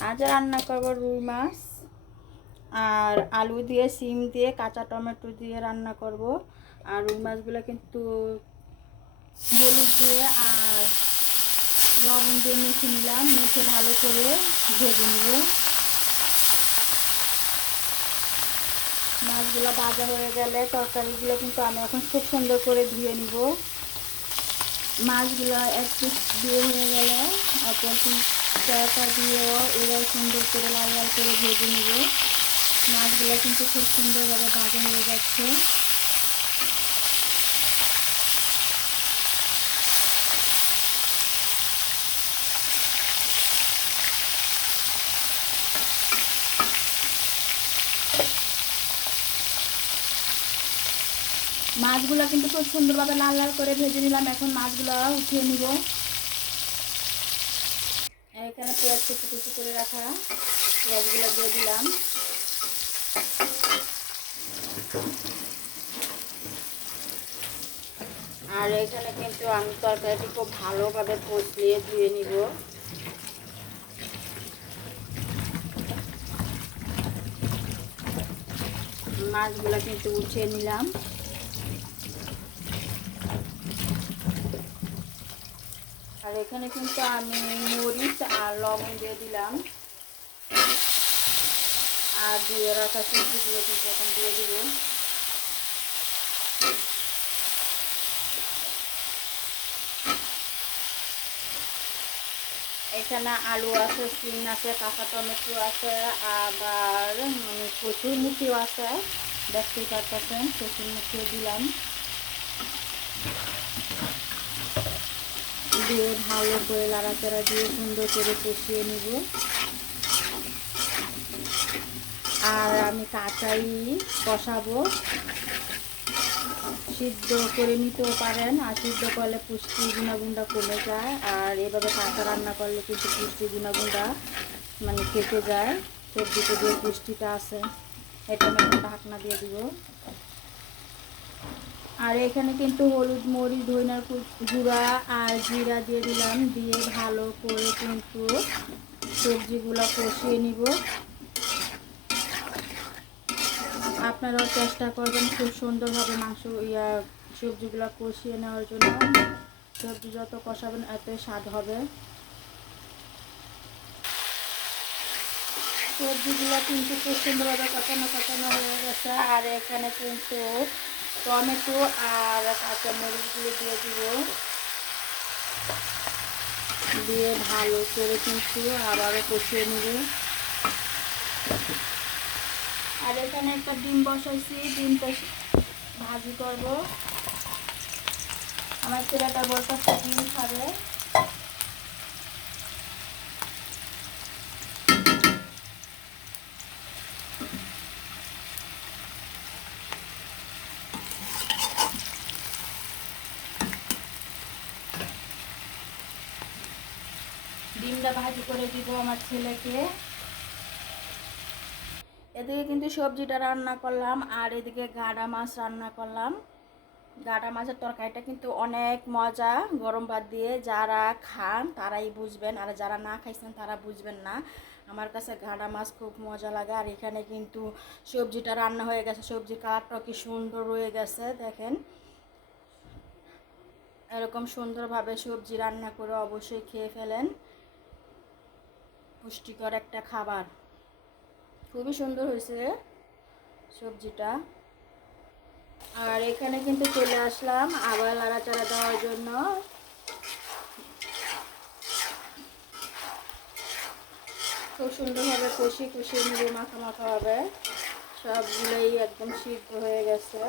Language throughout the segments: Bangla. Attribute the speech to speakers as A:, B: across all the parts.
A: আজ রান্না করব রুই মাছ আর আলু দিয়ে, সিম দিয়ে, কাঁচা টমেটো দিয়ে রান্না করব। আর রুই মাছগুলো কিন্তু হলুদ দিয়ে আর লবণ দিয়ে মেখে নিলাম। মেখে ভালো করে ভেজে নেব। মাছগুলো ভাজা হয়ে গেলে তরকারিগুলো কিন্তু আমি এখন খুব সুন্দর করে ধুয়ে নিব। মাছগুলো এক দিয়ে হয়ে গেলে অপর পিসটা দিয়েও এবার সুন্দর করে লাল লাল করে ভেজে নিব। মাছগুলো কিন্তু খুব সুন্দরভাবে ভাজা হয়ে যাচ্ছে মাছগুলো কিন্তু খুব সুন্দরভাবে লাল লাল করে ভেজে নিলাম। এখন মাছগুলো উঠিয়ে নিব। এখানে পেঁয়াজ কুচি কুচি করে রাখা, পেঁয়াজগুলো দিয়ে দিলাম। আর এখানে কিন্তু আমি তরকারিটি খুব ভালোভাবে কষলিয়ে ধুয়ে নিব। মাছগুলো কিন্তু উঠিয়ে নিলাম। আর এখানে কিন্তু আমি মরিচ আর লবণ দিয়ে দিলাম। আর দিয়ে রাখা সবজিগুলো কিন্তু এখন দিয়ে দিব। এখানে আলু আছে সিম আছে, কাঁচা টমেটো আছে, আবার মানে প্রচুর মুখিও আছে। দেখতেই পাচ্ছেন প্রচুর মুখিও দিলাম। দিয়ে ভালো করে লাড়াচাড়া দিয়ে সুন্দর করে কষিয়ে নিব। আর আমি কাঁচাই কষাবো। সিদ্ধ করে নিতেও পারেন, আর সিদ্ধ করলে পুষ্টি গুণাগুণটা কমে যায়, আর এভাবে কাঁচা রান্না করলে কিন্তু পুষ্টি গুণাগুণটা মানে কেটে যায়। সবজিতে যে পুষ্টিটা আছে, এটা আমি ঢাকনা দিয়ে দিব। আর এখানে কিন্তু হলুদ মরিচ, ধইনার গুঁড়া আর জিরা দিয়ে দিলাম, দিয়ে ভালো করে কিন্তু সবজিগুলো কষিয়ে নিব। আপনারাও চেষ্টা করবেন খুব সুন্দরভাবে মাংস, ইয়া, সবজিগুলো কষিয়ে নেওয়ার জন্য। সবজি যত কষাবেন এতই স্বাদ হবে। সবজিগুলো কিন্তু খুব সুন্দরভাবে কষানো কষানো হয়ে গেছে। আর এখানে কিন্তু টমেটো আর কাঁচা মরিচগুলো দিয়ে দিব। দিয়ে ভালো করে কিন্তু আবারও কষিয়ে নেব। আর এখানে একটা ডিম বসাইছি, ডিমটা ভাজি করব। আমার ছেলেটা বলতে ডিম খাবে। ডিমটা ভাজি করে দিব আমার ছেলেকে। এদিকে কিন্তু সবজিটা রান্না করলাম, আর এদিকে গাডা মাছ রান্না করলাম। গাডা মাছের তরকারিটা কিন্তু অনেক মজা, গরম ভাত দিয়ে যারা খান তারাই বুঝবেন, আর যারা না খাইছেন তারা বুঝবেন না। আমার কাছে গাডা মাছ খুব মজা লাগে, আর এখানে কিন্তু সবজিটা রান্না হয়ে গেছে, সবজির কালারটাও কি সুন্দর রয়ে গেছে, দেখেন। এরকম সুন্দরভাবে সবজি রান্না করে অবশ্যই খেয়ে ফেলেন। পুষ্টিকর একটা খাবার। খুবই সুন্দর হয়েছে সবজিটা। আর এখানে কিন্তু চলে আসলাম আবার লাড়াচাড়া দেওয়ার জন্য। খুব সুন্দরভাবে কষিয়ে কষিয়ে নিবে, মাখা মাখা হবে। সবগুলোই একদম সিদ্ধ হয়ে গেছে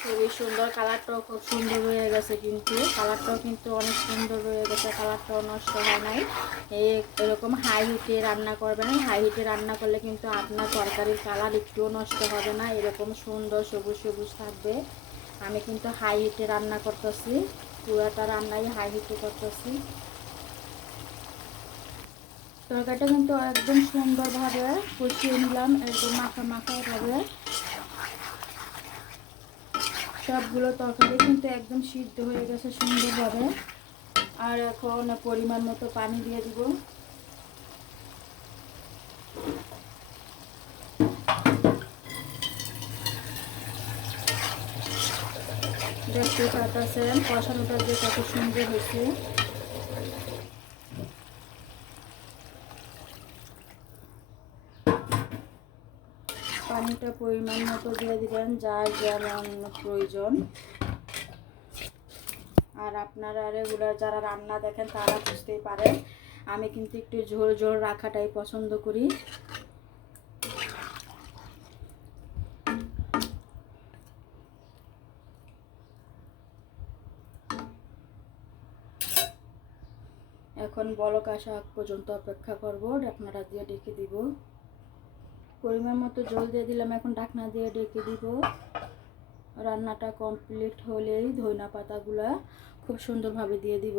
A: খুবই সুন্দর কালারটাও খুব সুন্দর রয়ে গেছে কিন্তু কালারটাও কিন্তু অনেক সুন্দর রয়ে গেছে কালারটাও নষ্ট হয় নাই। এরকম হাই হিটে রান্না করবেন হাই হিটে রান্না করলে কিন্তু আপনার তরকারির কালার একটুও নষ্ট হবে না, এরকম সুন্দর সবুজ সবুজ থাকবে। আমি কিন্তু হাই হিটে রান্না করতেছি, পুরাটা রান্নাই হাই হিটে করতেছি। তরকারিটা কিন্তু একদম সুন্দরভাবে কষিয়ে নিলাম, একদম মাখা মাখা ভাবে সবগুলো তরকারি কিন্তু একদম সিদ্ধ হয়ে গেছে সুন্দরভাবে। আর এখন পরিমাণ মতো পানি দিয়ে দিব। দেখতে পাচ্ছেন, কষানোটা যে কত সুন্দর হয়েছে। পানিটা পরিমাণ মতো দিয়ে দিবেন, যার যেমন প্রয়োজন। আর আপনারা রেগুলার যারা রান্না দেখেন, তারা বুঝতেই পারেন। আমি কিন্তু একটু ঝোল ঝোল রাখাটাই পছন্দ করি। এখন বলক আসা পর্যন্ত অপেক্ষা করব আপনারা দিয়ে ডেকে দিব। পরিমাণ মতো জল দিয়ে দিলাম, এখন ঢাকনা দিয়ে ডেকে দিব। রান্নাটা কমপ্লিট হলেই ধইনা পাতাগুলা খুব সুন্দরভাবে দিয়ে দিব।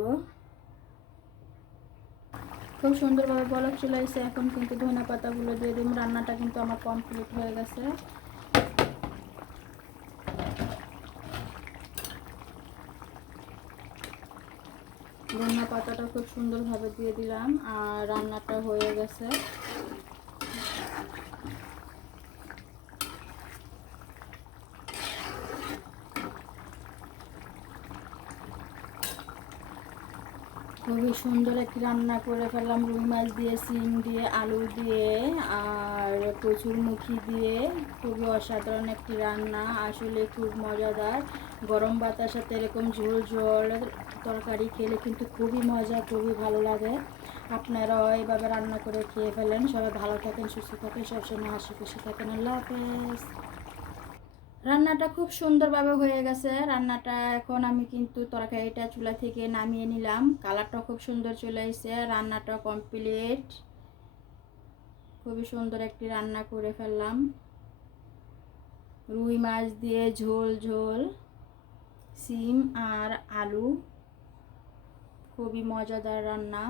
A: খুব সুন্দরভাবে বলক চলে এসে এখন কিন্তু ধইনা পাতাগুলো দিয়ে দিব। রান্নাটা কিন্তু আমার কমপ্লিট হয়ে গেছে। ধনিয়া পাতাটা খুব সুন্দরভাবে দিয়ে দিলাম আর রান্নাটা হয়ে গেছে। খুবই সুন্দর একটি রান্না করে ফেললাম। রুই মাছ দিয়ে সিম দিয়ে, আলু দিয়ে, আর কচুরমুখী দিয়ে। খুবই অসাধারণ একটি রান্না, আসলে খুব মজাদার। গরম ভাতের সাথে এরকম ঝোল ঝোল তরকারি খেলে কিন্তু খুবই মজা, খুবই ভালো লাগে। আপনারাও এইভাবে রান্না করে খেয়ে ফেলেন। সবাই ভালো থাকেন, সুস্থ থাকেন, সবসময় হাসি খুশি থাকেন। আল্লাহ হাফেজ। রান্নাটা খুব সুন্দরভাবে হয়ে গেছে। রান্নাটা এখন আমি কিন্তু তরকারিটা চুলা থেকে নামিয়ে নিলাম। কালারটা খুব সুন্দর চলে এসেছে। রান্নাটা কমপ্লিট। খুবই সুন্দর একটি রান্না করে ফেললাম। রুই মাছ দিয়ে ঝোল ঝোল, সিম আর আলু। খুবই মজাদার রান্না।